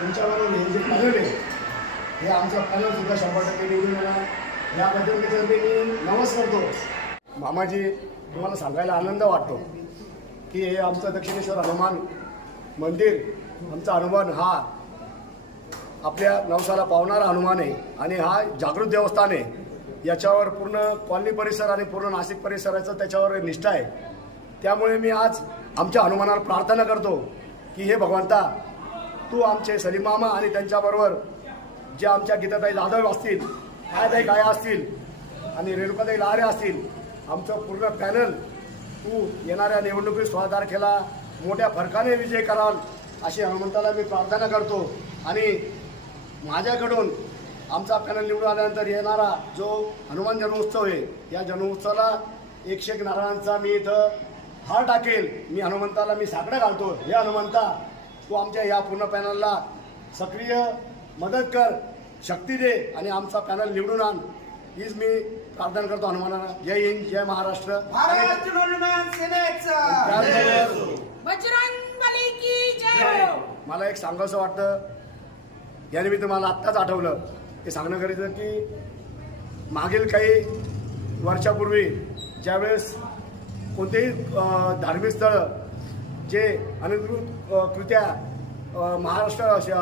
तुमच्याबरोबर हे जे पॅनल आहे हे आमचं पॅनलसुद्धा 100% निवडून येणार याबद्दल मी नमस्कार करतो. मामाजी, तुम्हाला सांगायला आनंद वाटतो की हे आमचं दक्षिणेश्वर हनुमान मंदिर, आमचा हनुमान हा आपल्या नवसाला पावणारा हनुमान आहे आणि हा जागृत देवस्थान आहे. याच्यावर पूर्ण कॉलनी परिसर आणि पूर्ण नाशिक परिसराचं त्याच्यावर निष्ठा आहे. त्यामुळे मी आज आमच्या हनुमानाला प्रार्थना करतो की हे भगवंता, तू आमचे सलीम मामा आणि त्यांच्याबरोबर जे आमच्या गीताताई जाधव असतील, कायाताई गाया असतील आणि रेणुकाताई लहारे असतील, आमचं पूर्ण पॅनल तू येणाऱ्या निवडणुकीत 16 तारखेला मोठ्या फरकाने विजय कराल अशी हनुमंताला मी प्रार्थना करतो. आणि माझ्याकडून आमचा पॅनल निवडून आल्यानंतर येणारा जो हनुमान जन्मोत्सव आहे, या जन्मोत्सवाला 101 नारळांचा मी इथं हार टाकेल. मी हनुमंताला मी साकडं घालतो, हे हनुमंता तू आमच्या या पूर्ण पॅनलला सक्रिय मदत कर, शक्ती दे आणि आमचा पॅनल निवडून आण, हीच मी प्रार्थना करतो हनुमानाला. जय हिंद, जय महाराष्ट्र. मला एक सांगायचं वाटतं, याने मी तुम्हाला आत्ताच आठवलं ते सांगणं गरजेचं की मागील काही वर्षापूर्वी ज्यावेळेस कोणतेही धार्मिक स्थळं जे अनधिकृत कृत्या महाराष्ट्र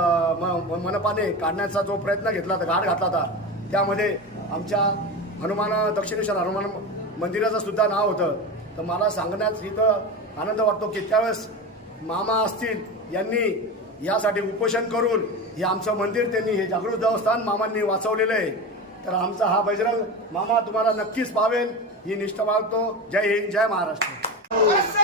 मनपाने काढण्याचा जो प्रयत्न घेतला होता, घाट घातला होता, त्यामध्ये आमच्या दक्षिणेश्वर हनुमान मंदिराचं सुद्धा नाव होतं. तर मला सांगण्यात इथं आनंद वाटतो की त्यावेळेस मामा असतील यांनी यासाठी उपोषण करून हे आमचं मंदिर त्यांनी हे जागृत देवस्थान मामांनी वाचवलेलं आहे. तर आमचा हा बजरंग मामा तुम्हाला नक्कीच पावेल ही निष्ठा बाळगतो. जय हिंद, जय महाराष्ट्र.